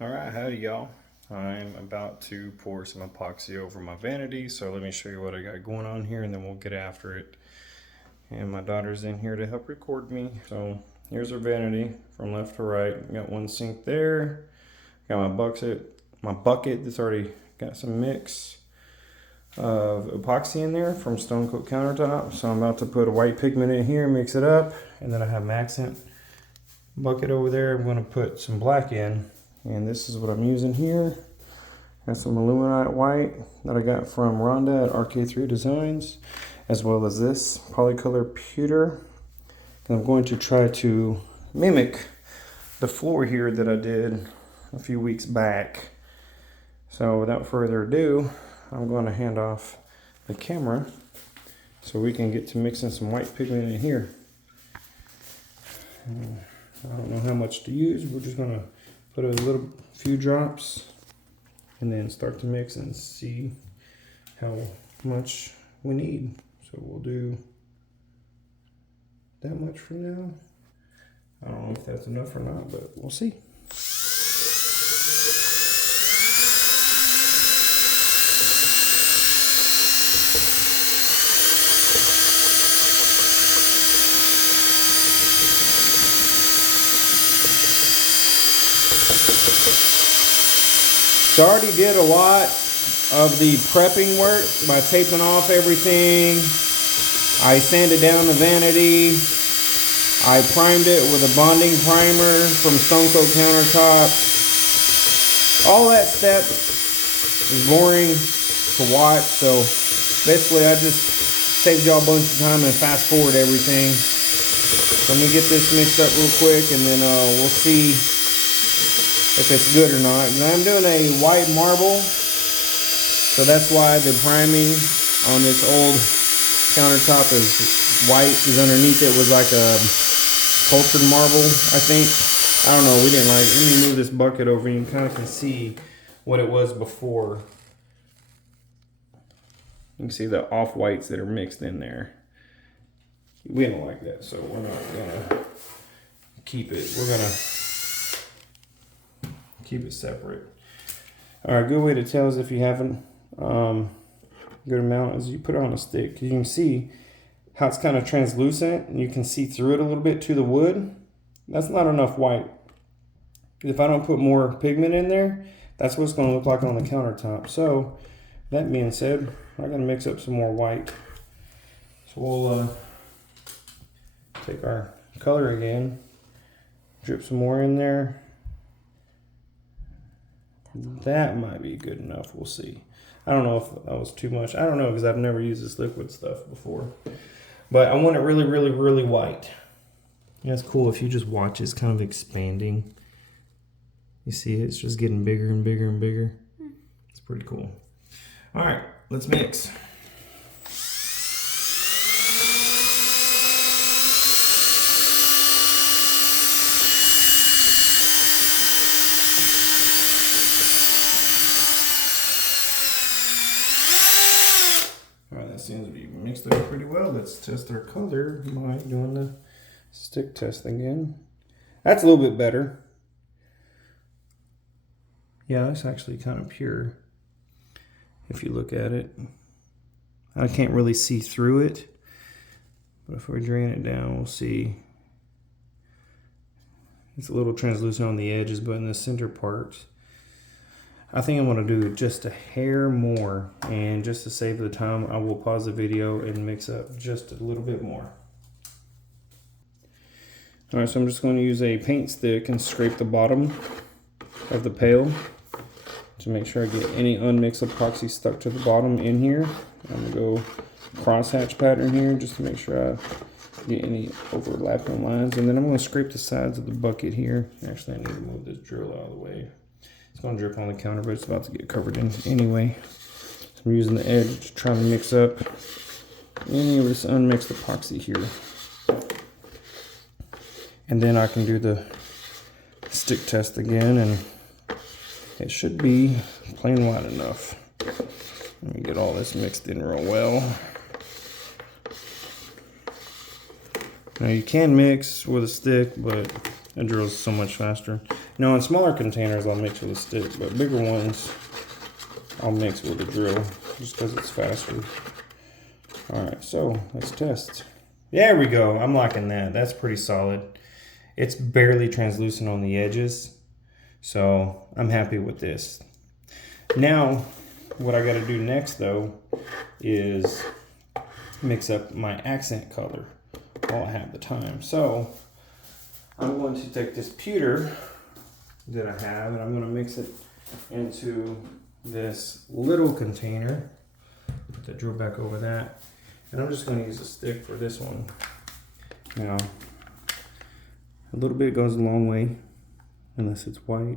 Alright, howdy y'all. I'm about to pour some epoxy over my vanity, so let me show you what I got going on here and then we'll get after it. And my daughter's in here to help record me. So here's our vanity from left to right. Got one sink there. Got my bucket that's already got some mix of epoxy in there from Stone Coat countertop. So I'm about to put a white pigment in here, mix it up, and then I have my accent bucket over there. I'm going to put some black in. And this is what I'm using here. Got some aluminite white that I got from Rhonda at RK3 Designs, as well as this polycolor pewter. And I'm going to try to mimic the floor here that I did a few weeks back. So without further ado, I'm going to hand off the camera so we can get to mixing some white pigment in here. I don't know how much to use. We're just going to put a few drops and then start to mix and see how much we need. So we'll do that much for now. I don't know if that's enough or not, but we'll see. So I already did a lot of the prepping work by taping off everything. I sanded down the vanity. I primed it with a bonding primer from Stone Coat countertop. All that step is boring to watch, so basically I just saved y'all a bunch of time and fast forward everything. So let me get this mixed up real quick and then we'll see if it's good or not. And I'm doing a white marble, so that's why the priming on this old countertop is white, because underneath it was like a cultured marble, I think. I don't know, we didn't like it. Let me move this bucket over and you kind of can see what it was before. You can see the off-whites that are mixed in there. We don't like that, so we're not gonna keep it. We're gonna keep it separate. All right, good way to tell is if you haven't good amount is you put it on a stick. You can see how it's kind of translucent and you can see through it a little bit to the wood. That's not enough white. If I don't put more pigment in there, that's what it's going to look like on the countertop. So that being said, I'm going to mix up some more white. So we'll take our color again, drip some more in there. That might be good enough. We'll see. I don't know if that was too much. I don't know, because I've never used this liquid stuff before. But I want it really, really, really white. Yeah, it's cool if you just watch it's kind of expanding. You see it's just getting bigger and bigger and bigger. It's pretty cool. All right, let's mix. Seems to be mixed up pretty well. Let's test our color by doing the stick test again. That's a little bit better. Yeah, that's actually kind of pure. If you look at it, I can't really see through it, but if we drain it down, we'll see. It's a little translucent on the edges, but in the center part, I think I'm going to do just a hair more, and just to save the time, I will pause the video and mix up just a little bit more. All right, so I'm just going to use a paint stick and scrape the bottom of the pail to make sure I get any unmixed epoxy stuck to the bottom in here. I'm going to go crosshatch pattern here just to make sure I get any overlapping lines, and then I'm going to scrape the sides of the bucket here. Actually, I need to move this drill out of the way. It's going to drip on the counter, but it's about to get covered in anyway. So I'm using the edge to try to mix up any of this unmixed epoxy here. And then I can do the stick test again, and it should be plain white enough. Let me get all this mixed in real well. Now you can mix with a stick, but it drills so much faster. Now in smaller containers I'll mix with a stick, but bigger ones I'll mix with a drill just because it's faster. All right, so let's test. There we go, I'm liking that. That's pretty solid. It's barely translucent on the edges, so I'm happy with this. Now, what I gotta do next though is mix up my accent color while I have the time. So I'm going to take this pewter that I have and I'm gonna mix it into this little container. Put the drill back over that. And I'm just gonna use a stick for this one. Now, a little bit goes a long way, unless it's white.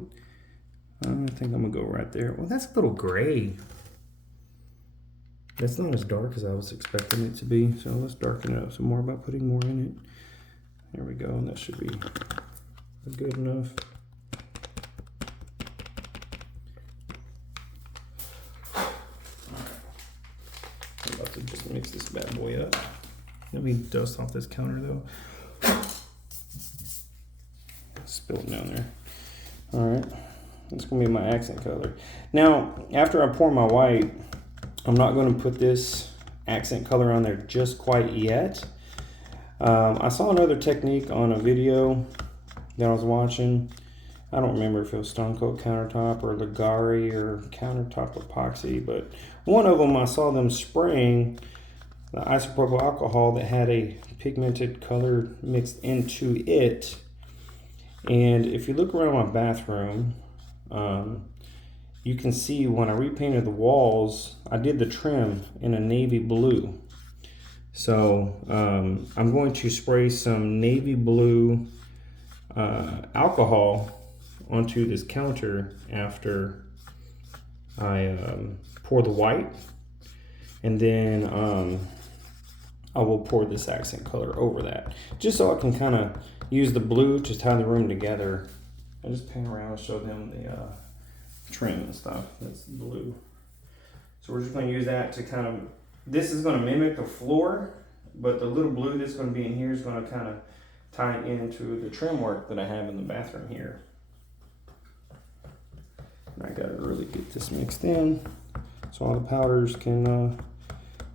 I think I'm gonna go right there. Well, that's a little gray. That's not as dark as I was expecting it to be. So let's darken it up some more by putting more in it. There we go, and that should be good enough. I'm about to just mix this bad boy up. Let me dust off this counter though. Spilled down there. All right, that's gonna be my accent color. Now, after I pour my white, I'm not gonna put this accent color on there just quite yet. I saw another technique on a video that I was watching. I don't remember if it was Stone Coat Countertop or Ligari or Countertop Epoxy, but one of them I saw them spraying the isopropyl alcohol that had a pigmented color mixed into it. And if you look around my bathroom, you can see when I repainted the walls, I did the trim in a navy blue. So I'm going to spray some navy blue alcohol onto this counter after I pour the white, and then I will pour this accent color over that, just so I can kind of use the blue to tie the room together. I just pan around and show them the trim and stuff. That's blue. So we're just going to use that to kind of, this is going to mimic the floor, but the little blue that's going to be in here is going to kind of tie into the trim work that I have in the bathroom here. And I got to really get this mixed in so all the powders can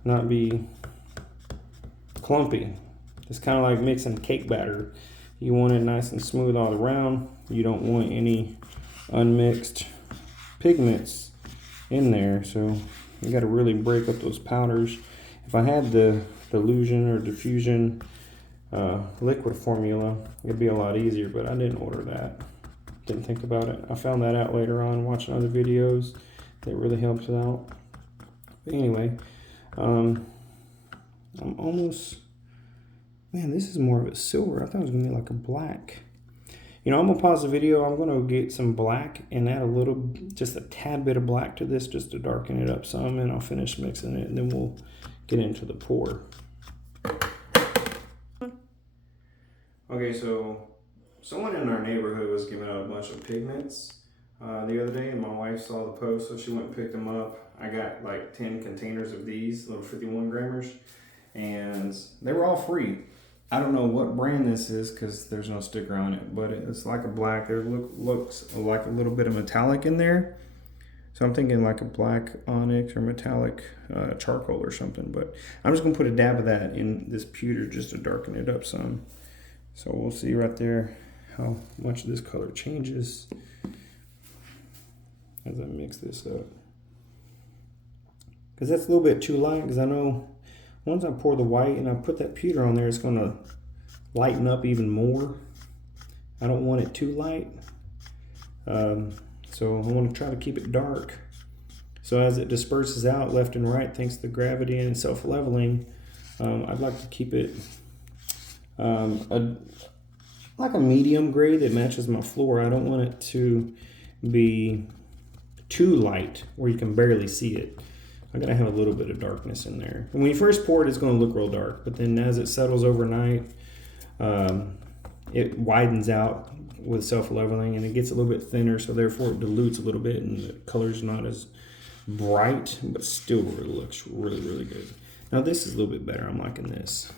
not be clumpy. It's kind of like mixing cake batter. You want it nice and smooth all around. You don't want any unmixed pigments in there, so you got to really break up those powders. If I had the dilution or diffusion liquid formula, it'd be a lot easier, but I didn't order that. Didn't think about it. I found that out later on watching other videos that really helps it out. But anyway, I'm almost, man, this is more of a silver. I thought it was gonna be like a black. You know, I'm gonna pause the video. I'm gonna get some black and add a little, just a tad bit of black to this just to darken it up some, and I'll finish mixing it and then we'll get into the pour. Okay, so someone in our neighborhood was giving out a bunch of pigments the other day, and my wife saw the post, so she went and picked them up. I got like 10 containers of these little 51 grammers, and they were all free. I don't know what brand this is because there's no sticker on it, but it's like a black. It looks like a little bit of metallic in there. So I'm thinking like a black onyx or metallic charcoal or something, but I'm just gonna put a dab of that in this pewter just to darken it up some. So we'll see right there how much this color changes as I mix this up. Because that's a little bit too light, because I know once I pour the white and I put that pewter on there, it's gonna lighten up even more. I don't want it too light. So I want to try to keep it dark. So as it disperses out left and right, thanks to the gravity and self-leveling, I'd like to keep it like a medium gray that matches my floor. I don't want it to be too light where you can barely see it. I gotta have a little bit of darkness in there. And when you first pour it, it's gonna look real dark, but then as it settles overnight, it widens out with self-leveling and it gets a little bit thinner, so therefore it dilutes a little bit and the color's not as bright, but still really looks really, really good. Now this is a little bit better. I'm liking this.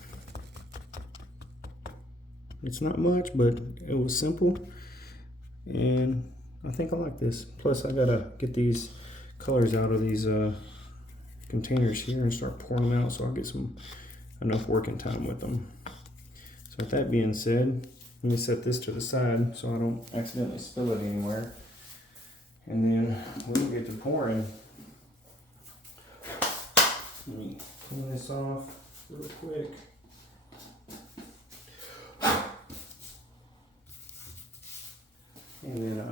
It's not much, but it was simple. And I think I like this. Plus I gotta get these colors out of these containers here and start pouring them out so I'll get enough working time with them. So with that being said, let me set this to the side so I don't accidentally spill it anywhere. And then we'll get to pouring. Let me clean this off real quick. And then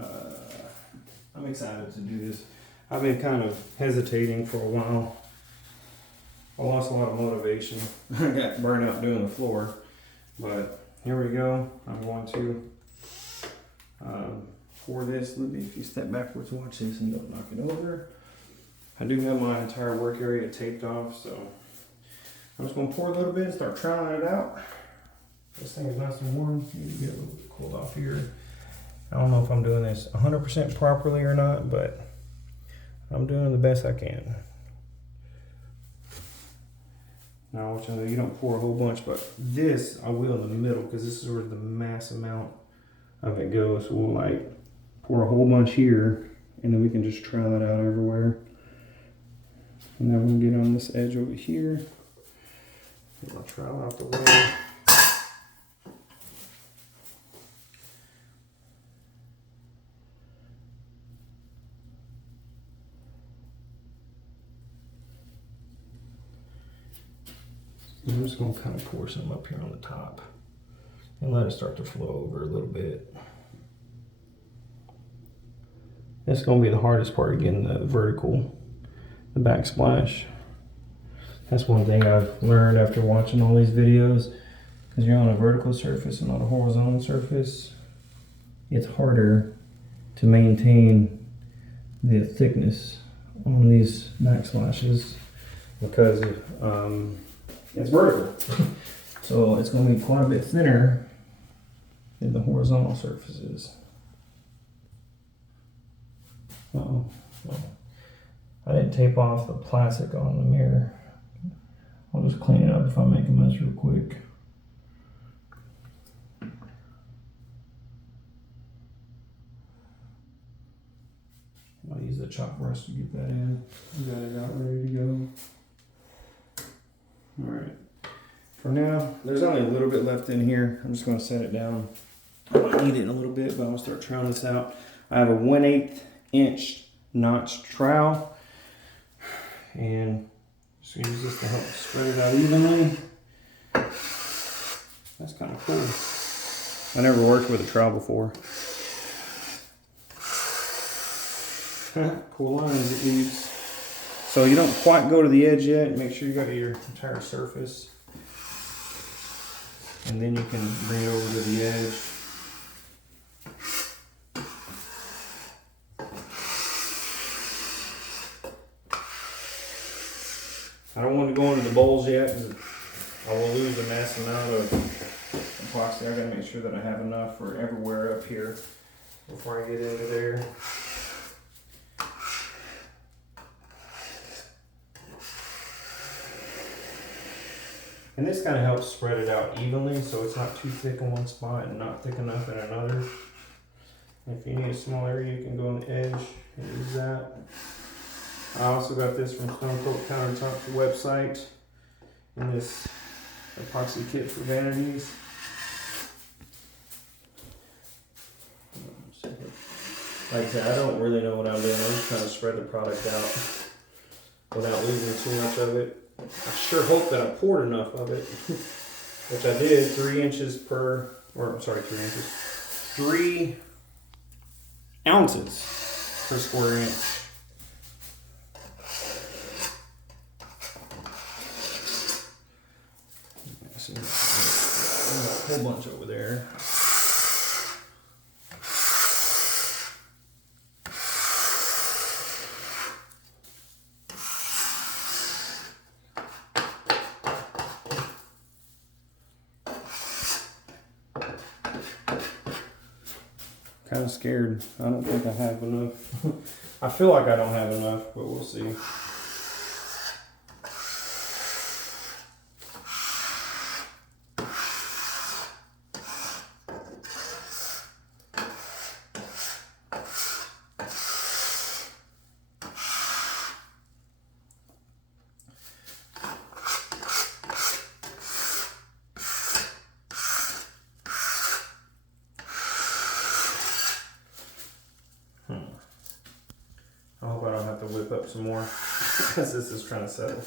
I'm excited to do this. I've been kind of hesitating for a while. I lost a lot of motivation. I got burned out doing the floor. But here we go. I'm going to pour this. Let me, if you step backwards, watch this and don't knock it over. I do have my entire work area taped off, so I'm just going to pour a little bit and start trying it out. This thing is nice and warm. Need to get a little bit cooled off here. I don't know if I'm doing this 100% properly or not, but I'm doing the best I can. Now, which I know you don't pour a whole bunch, but this I will in the middle because this is where the mass amount of it goes. So we'll like pour a whole bunch here, and then we can just trowel it out everywhere. And then we'll get on this edge over here. I'll trowel out the way. I'm just going to kind of pour some up here on the top and let it start to flow over a little bit. It's going to be the hardest part, getting the vertical, the backsplash. That's one thing I've learned after watching all these videos, because you're on a vertical surface and not a horizontal surface. It's harder to maintain the thickness on these backsplashes because it's vertical. So it's going to be quite a bit thinner than the horizontal surfaces. Uh-oh. Well, I didn't tape off the plastic on the mirror. I'll just clean it up if I make a mess real quick. I'll use the chop brush to get that in. Got it out ready to go. All right. For now, there's only a little bit left in here. I'm just going to set it down. I might need it in a little bit, but I'm going to start troweling this out. I have a 1/8 inch notch trowel, and just use this to help spread it out evenly. That's kind of cool. I never worked with a trowel before. Cool lines it leaves. So you don't quite go to the edge yet. Make sure you got your entire surface. And then you can bring it over to the edge. I don't want to go into the bowls yet because I will lose a mass amount of epoxy. I gotta make sure that I have enough for everywhere up here before I get into there. And this kind of helps spread it out evenly so it's not too thick in one spot and not thick enough in another. And if you need a small area, you can go on the edge and use that. I also got this from Stone Coat Countertop's website in this epoxy kit for vanities. Like I said, I don't really know what I'm doing. I'm just trying to spread the product out without losing too much of it. I sure hope that I poured enough of it, which I did. 3 inches per, or I'm sorry, 3 inches, 3 ounces per square inch. A whole bunch over there. Kind of scared. I don't think I have enough. I feel like I don't have enough, but we'll see. I hope I don't have to whip up some more because this is trying to settle.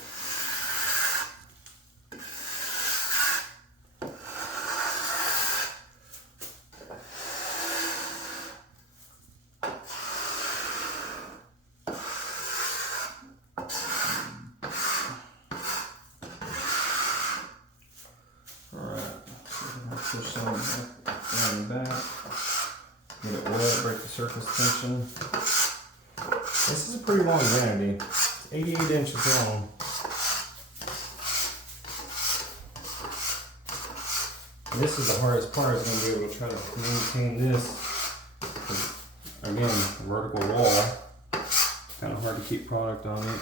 Push some around the back, get it wet, break the surface tension. This is a pretty long vanity. It's 88 inches long. And this is the hardest part, is going to be able to try to maintain this. Again, vertical wall. Kind of hard to keep product on it.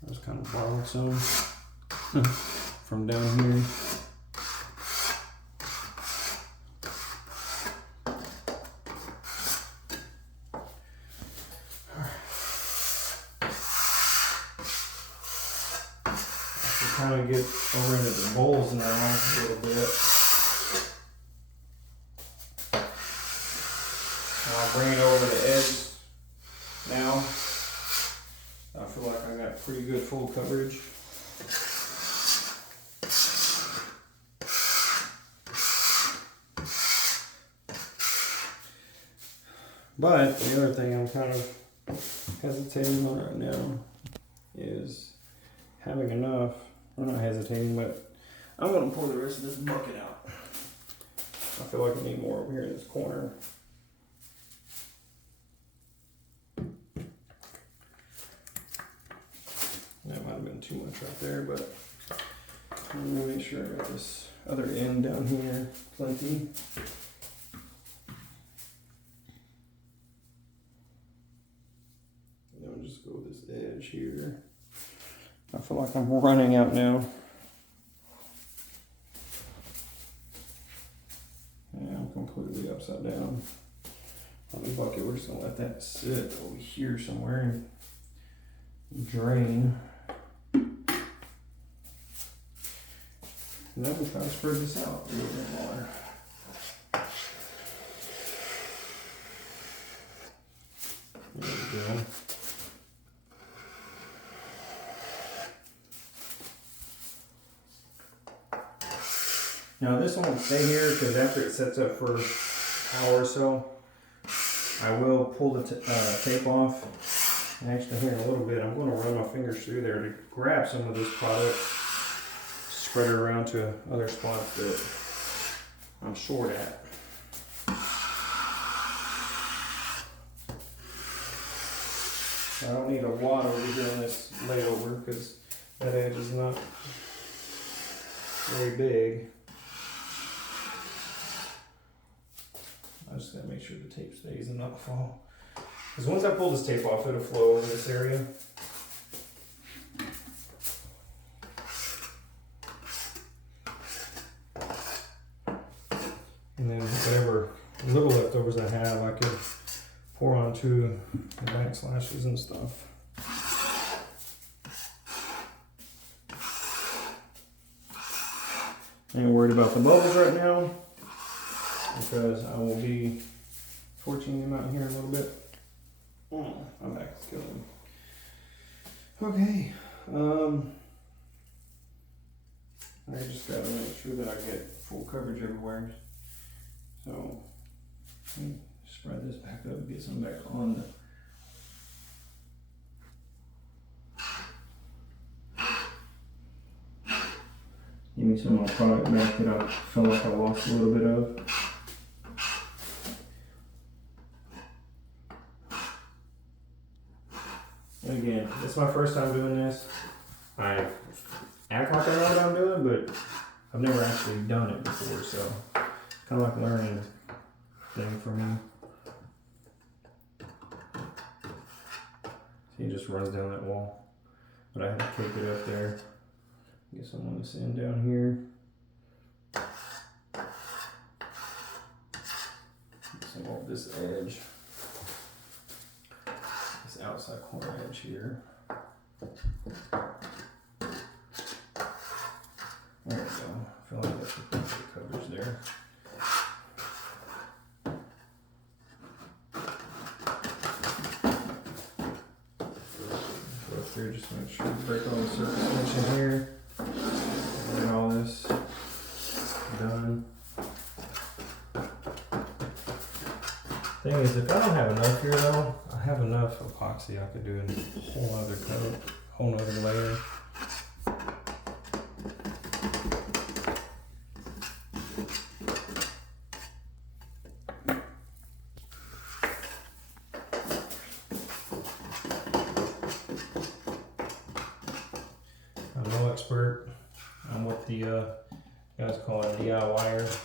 I just kind of borrowed some from down here. Kind of get over into the bowls now a little bit. I'll bring it over the edge now. I feel like I got pretty good full coverage. But the other thing I'm kind of hesitating on right now is having enough. I'm not hesitating, but I'm going to pour the rest of this bucket out. I feel like I need more over here in this corner. That might have been too much right there, but I'm going to make sure I got this other end down here plenty. And then just go with this edge here. I feel like I'm running out now. Yeah, I'm completely upside down on the bucket. We're just gonna let that sit over here somewhere and drain. And then we'll try to spread this out a little bit more. There we go. Now this one will stay here because after it sets up for an hour or so, I will pull the tape off. And actually here in a little bit, I'm going to run my fingers through there to grab some of this product, spread it around to other spots that I'm short at. I don't need a lot over here on this layover because that edge is not very big. I just gotta make sure the tape stays and not fall. Because once I pull this tape off, it'll flow over this area. And then whatever little leftovers I have, I could pour onto the backslashes and stuff. I ain't worried about the bubbles right now, because I will be torching them out here in a little bit. Oh, my back is killing me. Okay, I just gotta make sure that I get full coverage everywhere. So, let me spread this back up and get some back on the give me some of my product back that I felt like I lost a little bit of. And again, it's my first time doing this. I act like I know what I'm doing, but I've never actually done it before, so it's kind of like a learning thing for me. See, it just runs down that wall. But I had to tape it up there. Get some on this end down here. Get some off this edge. This outside corner edge here. There we go. I feel like that's the perfect coverage there. just make sure to break all the surface tension here. Get all this done. Thing is, if I don't have enough here though, I have enough epoxy. I could do a whole other coat, whole other layer. I'm no expert. I'm what the guys call a DIYer.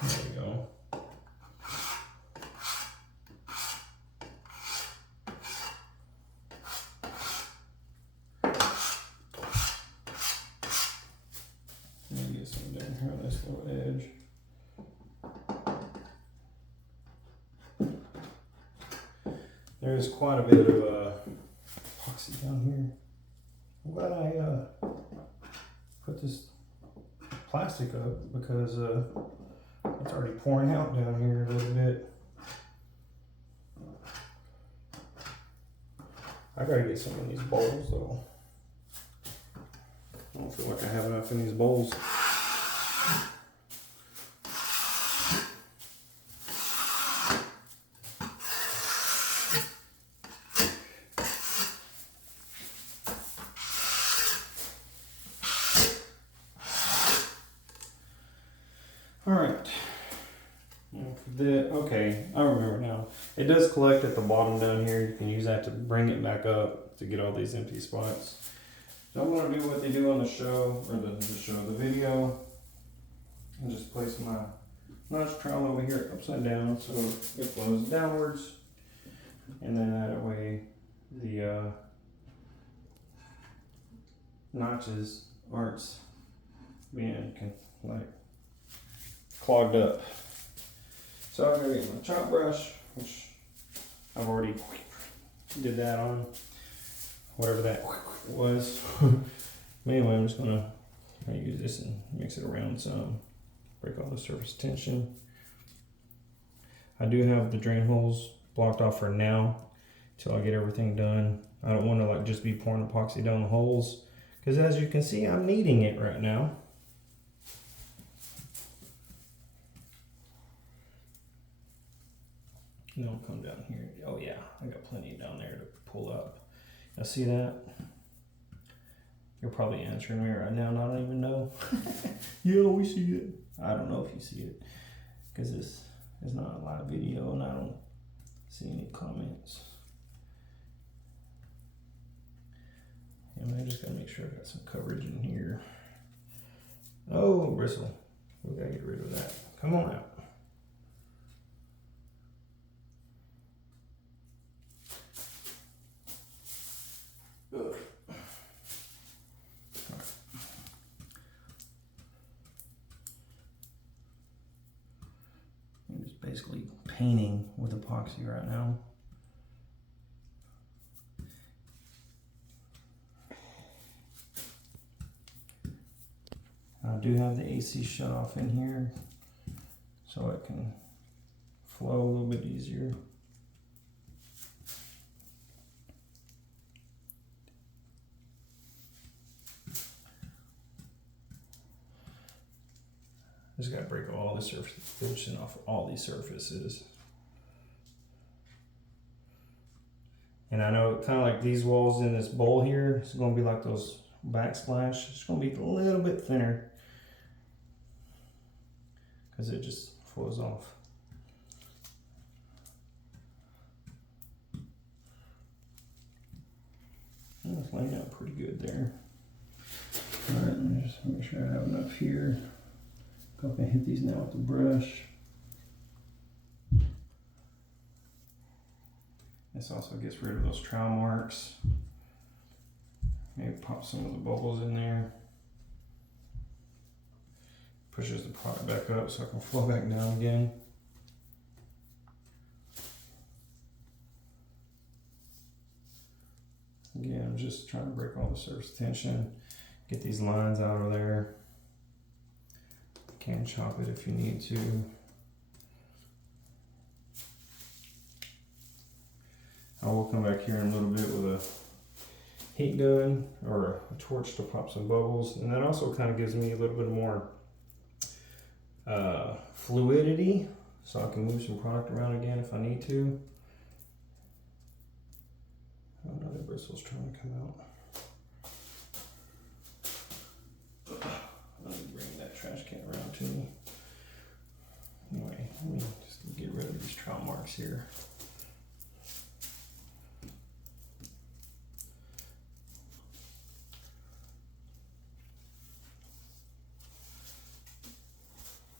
There we go. Let me get some down here on this little edge. There's quite a bit of epoxy down here. I'm glad I put this plastic up because it's already pouring out down here a little bit. I gotta get some of these bowls though. I don't feel like I have enough in these bowls. Alright, okay, I remember now. It does collect at the bottom down here. You can use that to bring it back up to get all these empty spots. So I'm going to do what they do on the show, or the video, and just place my notch trowel over here upside down so it flows downwards. And then that way the notches aren't being clogged up. So I'm gonna get my chop brush, which I've already did that on, whatever that was. Anyway, I'm just gonna use this and mix it around some, break all the surface tension. I do have the drain holes blocked off for now till I get everything done. I don't want to just be pouring epoxy down the holes because as you can see, I'm needing it right now. And then I'll come down here. Oh yeah, I got plenty down there to pull up. Now see that? You're probably answering me right now and I don't even know. Yeah, we see it. I don't know if you see it because this is not a live video and I don't see any comments. And I just gotta make sure I got some coverage in here. Oh, bristle. We gotta get rid of that. Come on out. I'm just basically painting with epoxy right now. I do have the AC shut off in here so it can flow a little bit easier. Just gotta break all the surface tension off all these surfaces. And I know kind of like these walls in this bowl here, it's gonna be like those backsplash. It's gonna be a little bit thinner because it just flows off. Oh, it's laying out pretty good there. All right, let me just make sure I have enough here. Go up and hit these now with the brush. This also gets rid of those trowel marks. Maybe pop some of the bubbles in there. Pushes the product back up so I can flow back down again. Again, I'm just trying to break all the surface tension, get these lines out of there. You can chop it if you need to. I will come back here in a little bit with a heat gun or a torch to pop some bubbles, and that also kind of gives me a little bit more fluidity, so I can move some product around again if I need to. Oh, another bristle's trying to come out. Let me bring that trash can around to me. Anyway, let me just get rid of these trowel marks here.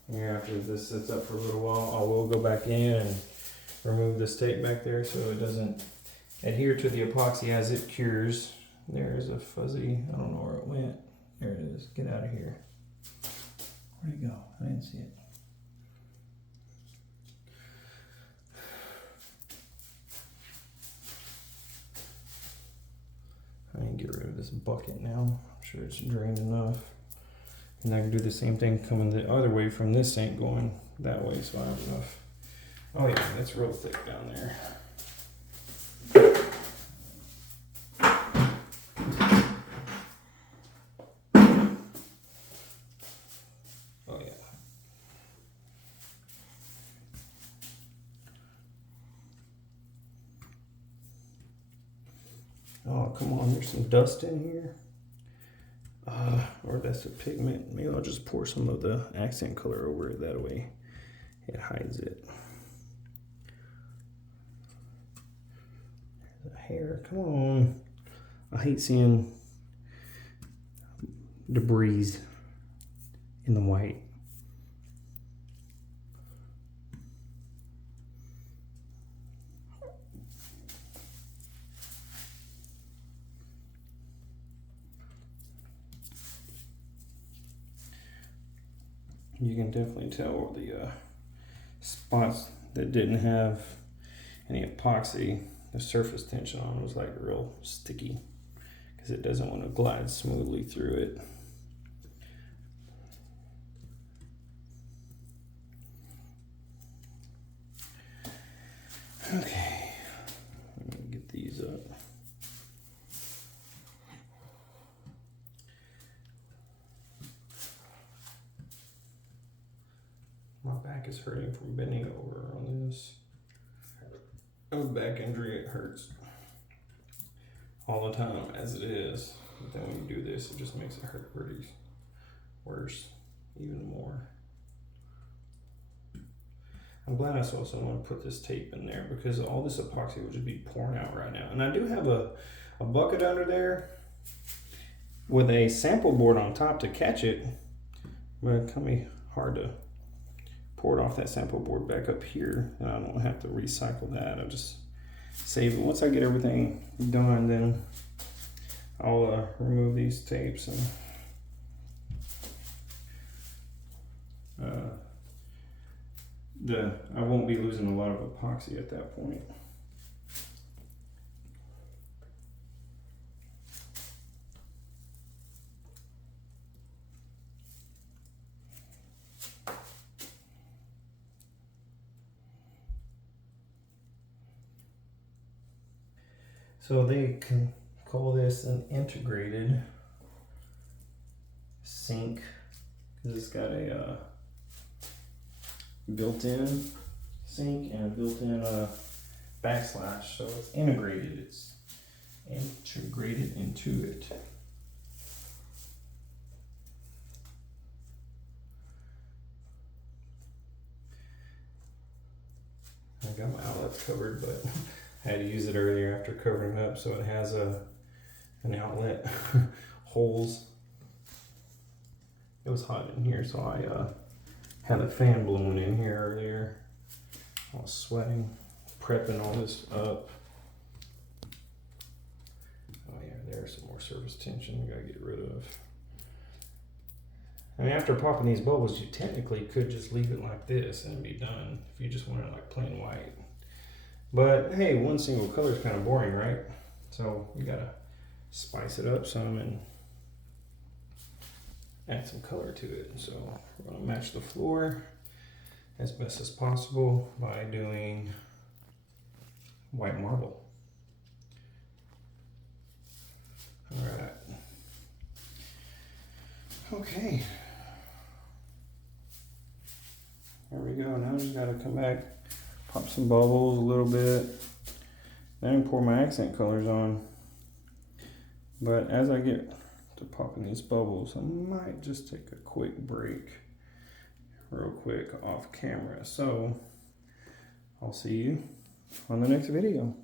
Here, after this sits up for a little while, I will go back in and remove this tape back there so it doesn't adhere to the epoxy as it cures. There's a fuzzy, I don't know where it went. There it is, get out of here. Where'd it go? I didn't see it. I can get rid of this bucket now. I'm sure it's drained enough. And I can do the same thing coming the other way from this sink going that way, so I have enough. Oh yeah, that's real thick down there. Oh yeah. Oh, come on, there's some dust in here. Or that's a pigment. Maybe I'll just pour some of the accent color over it, that way it hides it. There's a hair, come on. I hate seeing debris in the white. You can definitely tell the spots that didn't have any epoxy, the surface tension on was like real sticky because it doesn't want to glide smoothly through it. Okay, let me get these up. My back is hurting from bending over on this. I have a back injury, it hurts all the time as it is. But then when you do this, it just makes it hurt pretty worse, even more. I'm glad I saw someone put this tape in there because all this epoxy would just be pouring out right now. And I do have a bucket under there with a sample board on top to catch it, but it's gonna be hard to pour it off that sample board back up here, and I don't have to recycle that. I'll just save it. Once I get everything done, then I'll remove these tapes and I won't be losing a lot of epoxy at that point. So they can call this an integrated sink because it's got a built-in sink and a built-in backslash, so it's integrated. It's integrated into it. I got my outlets covered, but I had to use it earlier after covering it up, so it has an outlet holes. It was hot in here, so I had a fan blowing in here earlier. I was sweating, prepping all this up. Oh yeah, there's some more surface tension we gotta get rid of. I mean, after popping these bubbles, you technically could just leave it like this and be done if you just wanted like plain white. But hey, one single color is kind of boring, right? So you gotta spice it up some and add some color to it. So we're gonna match the floor as best as possible by doing white marble. Okay. There we go. Now I just gotta come back, pop some bubbles a little bit, then pour my accent colors on. But as I get to popping these bubbles, I might just take a quick break real quick off camera. So I'll see you on the next video.